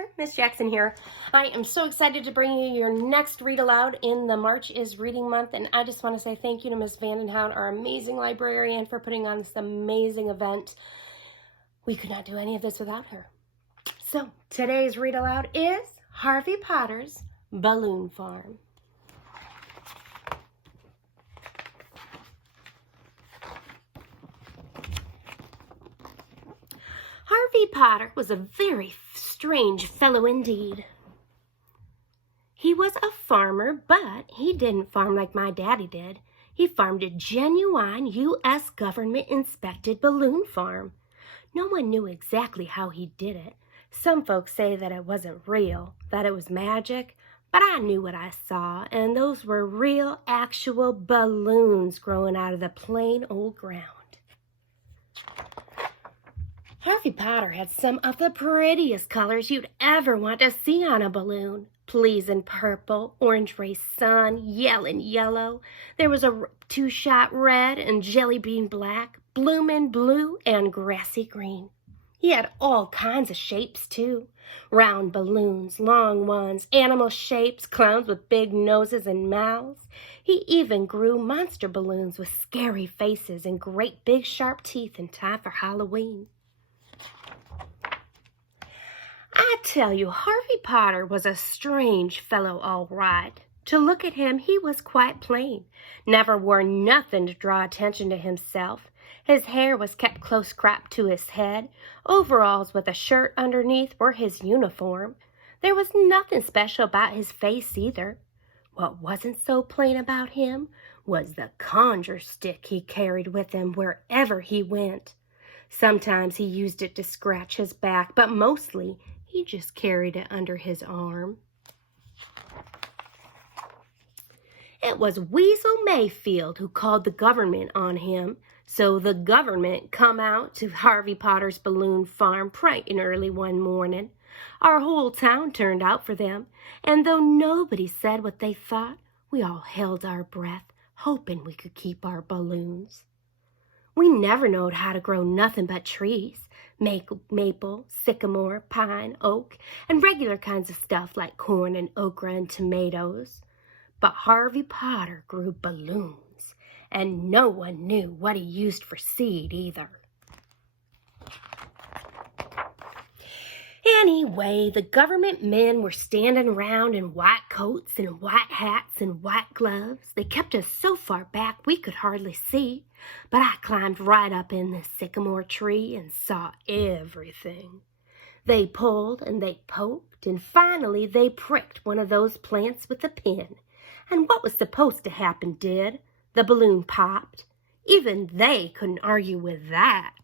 there, Miss Jackson here. I am so excited to bring you your next Read Aloud in the March is Reading Month, and I just want to say thank you to Miss Vandenhout, our amazing librarian, for putting on this amazing event. We could not do any of this without her. So today's Read Aloud is Harvey Potter's Balloon Farm. Harvey Potter was a very strange fellow indeed. He was a farmer, but he didn't farm like my daddy did. He farmed a genuine U.S. government-inspected balloon farm. No one knew exactly how he did it. Some folks say that it wasn't real, that it was magic, but I knew what I saw, and those were real, actual balloons growing out of the plain old ground. Harvey Potter had some of the prettiest colors you'd ever want to see on a balloon. Pleasing purple, orange ray sun, yellin' yellow. There was a two-shot red and jelly bean black, bloomin' blue, and grassy green. He had all kinds of shapes, too. Round balloons, long ones, animal shapes, clowns with big noses and mouths. He even grew monster balloons with scary faces and great big sharp teeth in time for Halloween. I tell you, Harvey Potter was a strange fellow, all right. To look at him, he was quite plain. Never wore nothing to draw attention to himself. His hair was kept close cropped to his head. Overalls with a shirt underneath were his uniform. There was nothing special about his face either. What wasn't so plain about him was the conjure stick he carried with him wherever he went. Sometimes he used it to scratch his back, but mostly he just carried it under his arm. It was Weasel Mayfield who called the government on him, so the government come out to Harvey Potter's balloon farm bright and early one morning. Our whole town turned out for them, and though nobody said what they thought, we all held our breath, hoping we could keep our balloons. We never knowed how to grow nothing but trees, maple, sycamore, pine, oak, and regular kinds of stuff like corn and okra and tomatoes. But Harvey Potter grew balloons, and no one knew what he used for seed either. Anyway, the government men were standing around in white coats and white hats and white gloves. They kept us so far back we could hardly see, but I climbed right up in the sycamore tree and saw everything. They pulled and they poked, and finally they pricked one of those plants with a pin. And what was supposed to happen did. The balloon popped. Even they couldn't argue with that.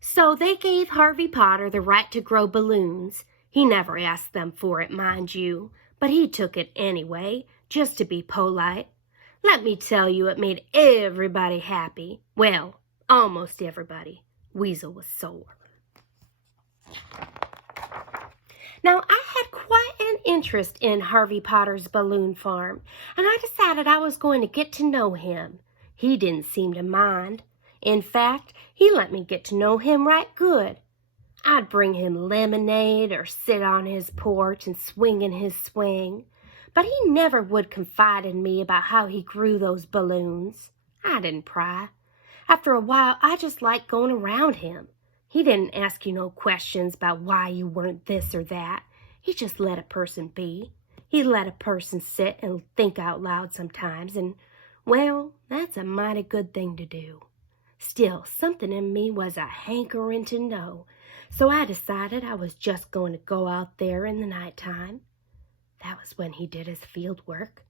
So they gave Harvey Potter the right to grow balloons. He never asked them for it, mind you, but he took it anyway, just to be polite. Let me tell you, it made everybody happy. Well, almost everybody. Weasel was sore. Now, I had quite an interest in Harvey Potter's balloon farm, and I decided I was going to get to know him. He didn't seem to mind. In fact, he let me get to know him right good. I'd bring him lemonade or sit on his porch and swing in his swing, but he never would confide in me about how he grew those balloons. I didn't pry. After a while, I just liked going around him. He didn't ask you no questions about why you weren't this or that. He just let a person be. He let a person sit and think out loud sometimes, and, well, that's a mighty good thing to do. Still, something in me was a hankering to know, so I decided I was just going to go out there in the nighttime. That was when he did his field work.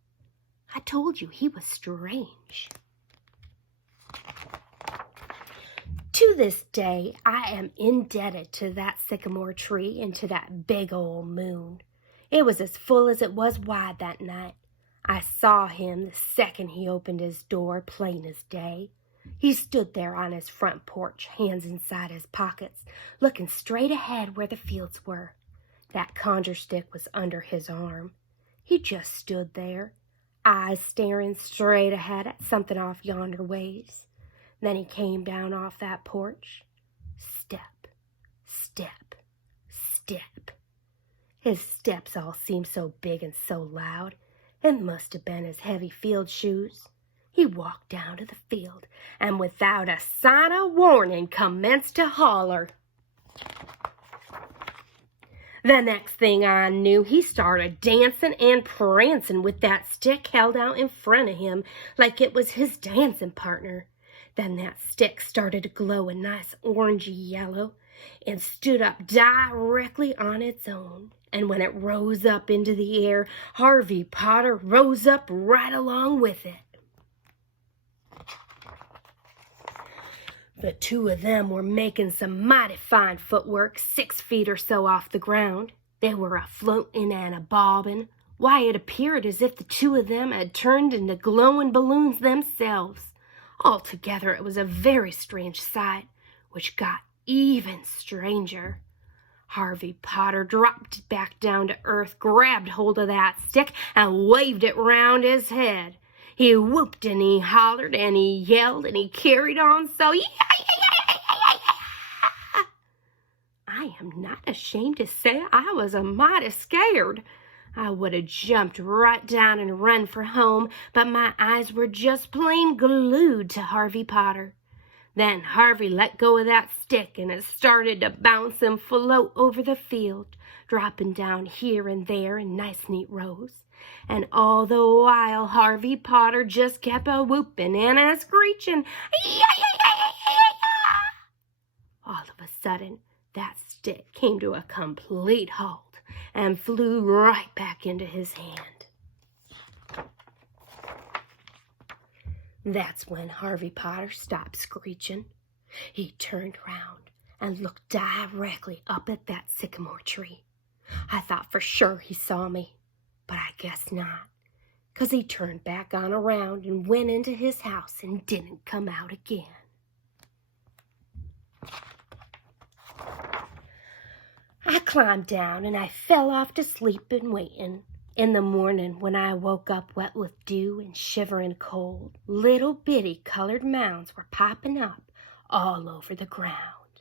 I told you he was strange. To this day, I am indebted to that sycamore tree and to that big old moon. It was as full as it was wide that night. I saw him the second he opened his door, plain as day. He stood there on his front porch, hands inside his pockets, looking straight ahead where the fields were. That conjure stick was under his arm. He just stood there, eyes staring straight ahead at something off yonder ways. Then he came down off that porch, step, Step, step. His steps all seemed so big and so loud. It must have been his heavy field shoes. He walked down to the field and without a sign of warning commenced to holler. The next thing I knew, he started dancing and prancing with that stick held out in front of him like it was his dancing partner. Then that stick started to glow a nice orangey yellow and stood up directly on its own. And when it rose up into the air, Harvey Potter rose up right along with it. The two of them were making some mighty fine footwork 6 feet or so off the ground. They were a-floating and a-bobbing. Why, it appeared as if the two of them had turned into glowing balloons themselves. Altogether, it was a very strange sight, which got even stranger. Harvey Potter dropped back down to earth, grabbed hold of that stick, and waved it round his head. He whooped and he hollered and he yelled and he carried on so, I am not ashamed to say I was a mighty scared. I would have jumped right down and run for home, but my eyes were just plain glued to Harvey Potter. Then Harvey let go of that stick and it started to bounce and float over the field, dropping down here and there in nice neat rows. And all the while Harvey Potter just kept a-whooping and a-screeching. All of a sudden, that stick came to a complete halt and flew right back into his hand. That's when Harvey Potter stopped screeching. He turned round and looked directly up at that sycamore tree. I thought for sure he saw me, but I guess not, 'cause he turned back on around and went into his house and didn't come out again. I climbed down and I fell off to sleep and waiting. In the morning, when I woke up wet with dew and shivering cold, little bitty colored mounds were popping up all over the ground.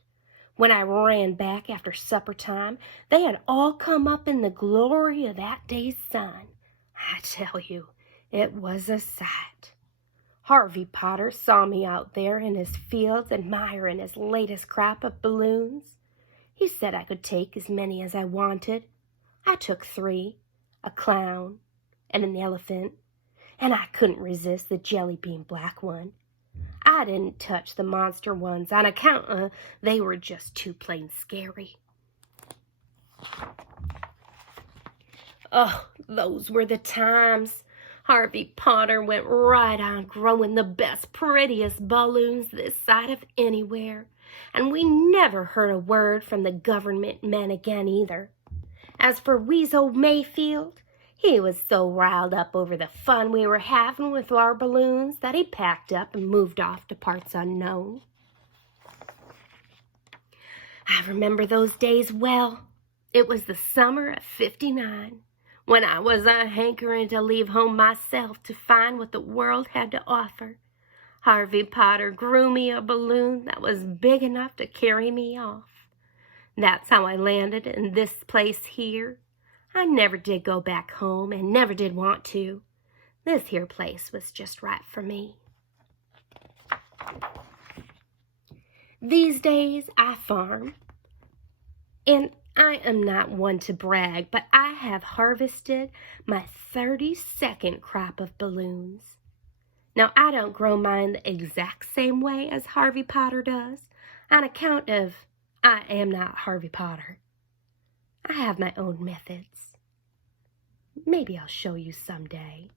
When I ran back after supper time, they had all come up in the glory of that day's sun. I tell you, it was a sight. Harvey Potter saw me out there in his fields admiring his latest crop of balloons. He said I could take as many as I wanted. I took 3. A clown, and an elephant, and I couldn't resist the jelly bean black one. I didn't touch the monster ones on account of they were just too plain scary. Oh, those were the times. Harvey Potter went right on growing the best, prettiest balloons this side of anywhere, and we never heard a word from the government men again either. As for Weasel Mayfield, he was so riled up over the fun we were having with our balloons that he packed up and moved off to parts unknown. I remember those days well. It was the summer of '59, when I was a-hankering to leave home myself to find what the world had to offer. Harvey Potter grew me a balloon that was big enough to carry me off. That's how I landed in this place here. I never did go back home and never did want to. This here place was just right for me. These days I farm, and I am not one to brag, but I have harvested my 32nd crop of balloons. Now, I don't grow mine the exact same way as Harvey Potter does, on account of I am not Harvey Potter. I have my own methods. Maybe I'll show you someday.